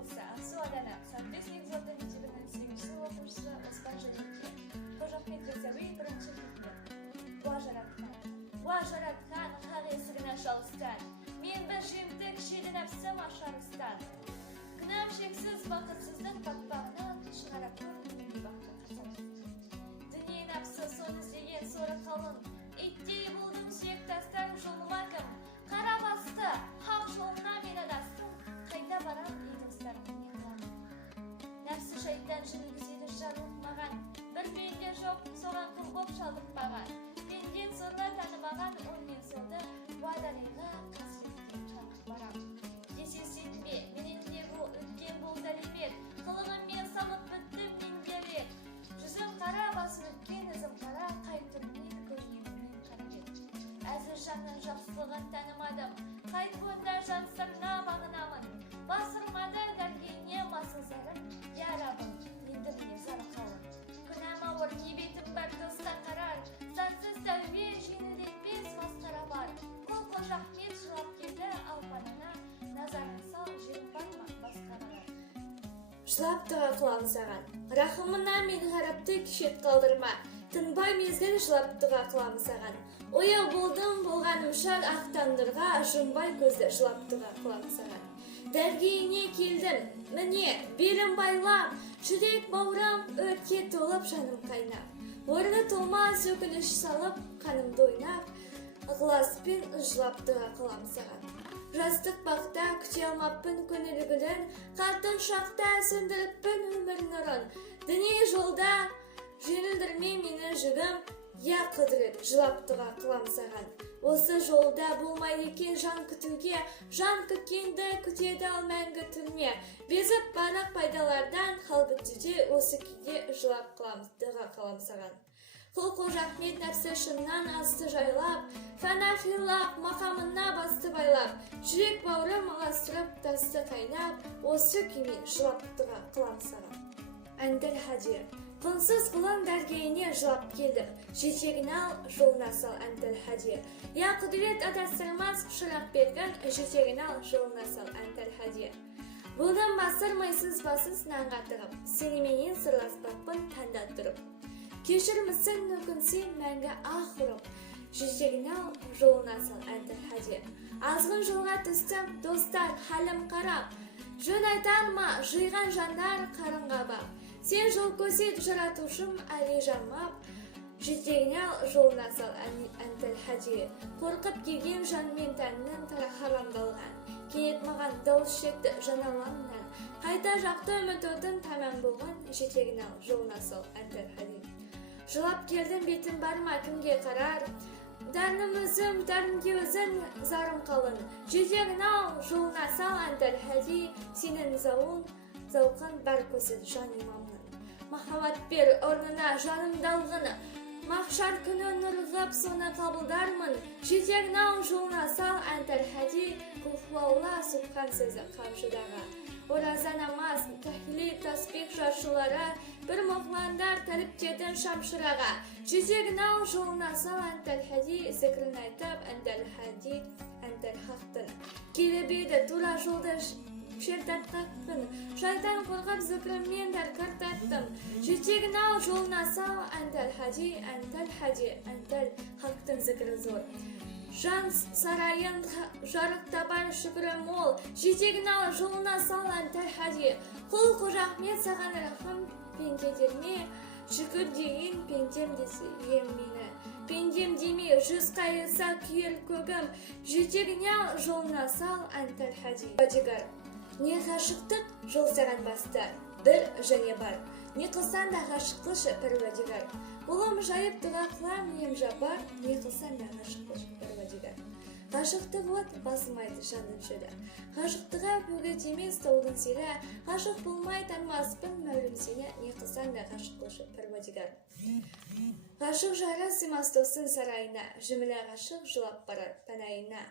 болса, Ақсу ауданы Сәндес негізалды мектебінің 8-ші сынып оқушысы Оспан Жәлелке. Қожа Ахмет Яссауи бірінші хикмет. Уа жаратқан, қақ есігін ашалыстан, мен бір жемтік шеді нәпсім ашарыстан. Күнәм шексіз бақытсыздық батпағынан шығарап көрмеймін бақыт қасалыстан. Дүние нәпсі соны іздеген соры қалын, иттей болдым сүйек тастан жолыма кім. Қара басты, хақ жолына мен адастым, қайда барам едімстарым мен қыланым. Нәпсі шайттан жүргізеді жарлық маған, бір пенде жоқ, соған құл боп шалдықпаған. Пенден сорлы танымаған, онмен солды уадарайға қасиеттен шалқып барам. Десе сенбе, менен де бұл өткен бұл дәлемет, қылығыммен самыт біттім мен дерек. Жүзім қара, басым өткен ізім қара, қай түрінен көрінемін қарамет. Әзір жанның жақсылығын танымадым, қайт бұнда жан сырына бағынамын. Басырмады дәргейіне масыл зарым, ярабым, енді міне зар қалым. Күнәм ауыр, ебетім бар достан қарар, сансыз тәубе жеңілдетпес масқара бар. Қол Қожа Ахмет жылап келді алпанына, назарын сал, жерім бар ма басқаралар. Жылап тұға қылам саған, рахымына мен ғарапты кешет қалдырма. Тынбай мезгіл жылап тұға қылам саған. Ояу болдым болғанымша ақтандырға, жұмбай көзді жылап тұға қылам саған. Дәргейіне келдім, міне, белім байлап, жүрек бауырым өртке толып жаным қайнап. Орны толмас өкініш салып, қанымды ойнап, ықыласпен жылап тұға қылам саған. Жастық бақта күте алмаппын көңіл гүлін, қатын шақта сөндіріппін өмір нұрын. Дүние жолда жеңілдірме мені жүгім, я қыдырет жылап тұға қылам саған. Осы жолда болмайды екен жан күтуге, жан күткенді күтеді ал мәңгі түрме. Безіп барлық пайдалардан хал бітуде осы күйде жылап тұға қылам саған. Қол Қожа Ахмет нәпсі шыннан асты жайлап, фәна хилап, мақамына басты байлап, жүрек бауырым аластырып тасты қайнап, осы күймен жылап тұға қылам саған. Әнділ Хаджи. Құнсыз құлын дәргейіне жылап келдім, жетегін ал, жолына сал Әнділ Хаджи. Я құдірет адастырмас шырақ берген, жетегін ал, жолына сал Әнділ Хаджи. Болдым басыр майсыз басыз нанға тығып, сеніменен сырласпақпын таңда тұрып. Кешірмісін өкінсен мәңгі ақ ұрып, жетегін ал, жолына сал Әнділ Хаджи. Азғын жолға түстім, достар, халім қарап, жөн айтар ма, жиған жандар қарынға бақ. Сен жол көсет жаратушым әлі жамап, жетегін ал, жолына сал Әнділ Хаджи. Қорқып келген жанмен тәннің харамдалған, кенет маған дауыс шекті жаналаңнан. Қайта жақты үміт отын тамам болған, жетегін ал, жолына сал Әнділ Хаджи. Жылап келдім бетім бар ма кімге қарар, дәрнім өзім, дәрімге өзін зарым қалын. Жетегін ал, жолына сал Әнділ Хаджи, сенің зауқын бар көсет жан имамның. Махаббат бер орнына жаным далғыны, мақшар күні нұрғып соны қабылдармын. Жетегін ал, жолына сал Әнділ Хаджи, құлқылаула соққан сөзі қамшыдағы. Ораза намаз, тахили, таспих жаршылары, бір мұқландар тәліптетін шамшыраға. Жетегін ал, жолына сал Әнділ Хаджи, зікрін айтып Әнділ Хаджи, Әнділ Хақтың. Келіп еді тура жолды шертаттақпын, шайтан қорғап зікіріммен дәркір таттым. Жетегін ал, жолына сал Әнділ Хаджи, Әнділ Хаджи, Әнділ Хақтың зікірі зор. Жан сарайын жарық табар шүкірі мол, жетегін ал, жолына сал Әнділ Хаджи. Қол Қожа Ахмет саған рахым пендедерме, шүкір деген пендем десе ем мені. Пендем деме жүз қайырса күйел көгім, жетегін ал, жолына сал Әнділ Хаджи. Не ғашықтық жол саған басты, бір және бар. Не қылсан да ғашық қылшы пәруәдигар. Болым жайып тұға қылам ем жабар, не қылсан да ғашық қылшы пәруәдигар. Ғашықтық от басылмайды жанын шөлі. Ғашықтыға бөгет емес таудың селі, ғашық болмай танмаспын мәулім сені, не қылсан да ғашық қылшы пәруәдигар. Ғашық жары сыймас достың сарайына, жүмілі ғашық жылап барар панайына.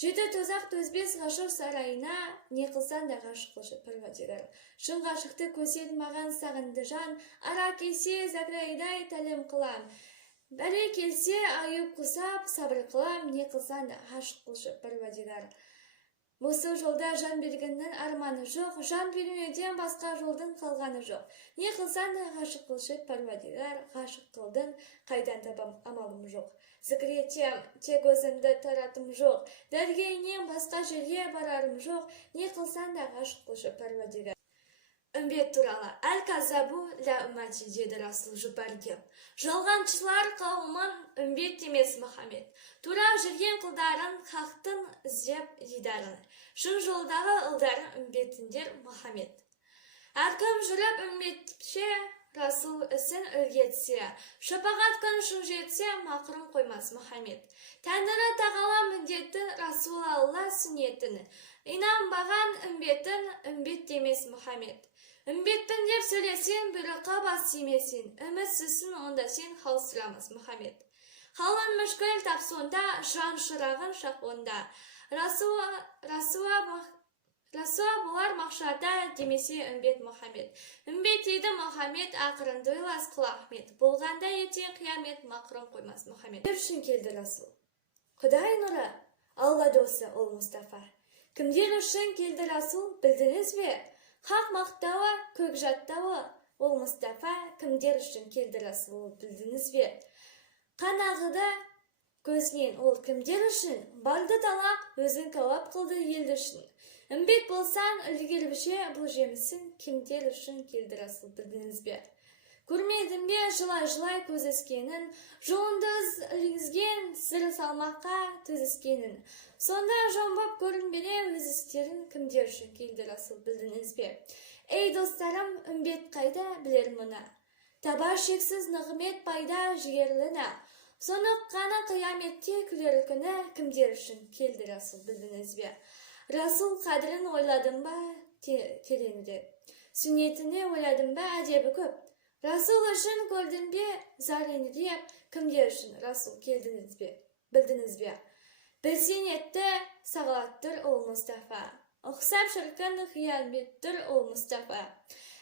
Жеті тозақ төзбес ғашық сарайына, не қылсан да ғашық қылшы пәруәдигар. Шын ғашықты көсет маған сағынды жан, ара кесе зәкірайдай тәлім қылам. Бәрі келсе айып құсап сабыр қылам, не қылсан да ғашық қылшы пәруәдигар. Осы жолда жан бергеннің арманы жоқ, жан бермеуден басқа жолдың қалғаны жоқ. Не қылсан да ғашық қылшы Парвадигар, ғашық қылдың, қайдан табам амалым жоқ. Зікір етем, тек өзімді таратым жоқ, дәргейінен басқа жерге барарым жоқ. Не қылсан да ғашық қылшы Парвадигар. Үмбет туралы әл-казабу ля үммати деді Расул жұпаргер. Жалғаншылар қауымын үмбет емес Мұхаммед. Тура жүрген қылдарын хақтың іздеп дидарын. Шын жолдағы ылдарын үмбетіндер Мұхаммед. Әркім жүріп үмбетше Расул ісін үлгетсе, шапағат күн шын жетсе мақұрым қоймас Мұхаммед. Тәңірі тағала міндетті Расул Алла сүннетін. Инанбаған үмбетін үмбет демес Мұхаммед. Үмбетпін деп сөйлесен, бұйрыққа бас тимесен, үмітсізсің онда сен хал сұрамас Мұхаммед. Халын мүшкіл тапсуында, жан шырағын шақуында, Расуа болар мақшада демесе үмбет Мұхаммед. Үмбет еді Мұхаммед, ақырынды ойлас қыл Ахмет. Болғанда ертең қиямет мақұрым қоймас Мұхаммед. Кімдер үшін келді Расул? Құдай нұры, Алла досы ол Мұстафа. Кімдер үшін келді Расул, білдіңіз бе? Хақ мақтауы, көк жаттауы, ол Мұстафа. Кімдер үшін келді Расул, білдіңіз бе? Қанағыда көзінен ол кімдер үшін? Барды талақ, өзін кауап қылды елді үшін. Үмбет болсан, үлгербіше бұл жемісін, кімдер үшін келді Расул, білдіңіз бе? Көрмедім бе жылай-жылай көз өскенін, жолынды ілгізген сыр салмаққа төз өскенін. Сонда жомбап көрінбере өз істерін, кімдер үшін келді Расул, білдіңіз бе? Ей достарым, үмбет қайда білер мұна? Таба шексіз нығмет пайда жігерліна. Соны қаны қияметте күлер күні, кімдер үшін келді Расул, білдіңіз бе? Расул қадірін ойладым ба тереңде? Сүннетіне ойладым ба әдебі көп? Расул үшін көрдім бе заренреп, кімдер үшін Расул келдіңіз бе? Білдіңіз бе? Білсен етті сағалаттыр ол Мұстафа. Ұқсап шіркін қияметтір ол Мұстафа.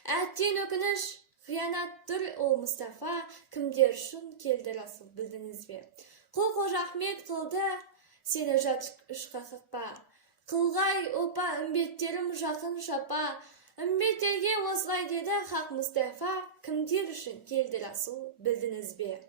Әттен өкініш қиянаттыр ол Мұстафа. Кімдер үшін келді Расул, білдіңіз бе? Құл Қожа Ахмет қылды, сені жат үшқа қықпа. Қылғай опа үмбеттерім жақын шапа. Үмбеттерге осылай деді хақ Мұстафа. Кімдер үшін келді Расул, білдіңіз бе?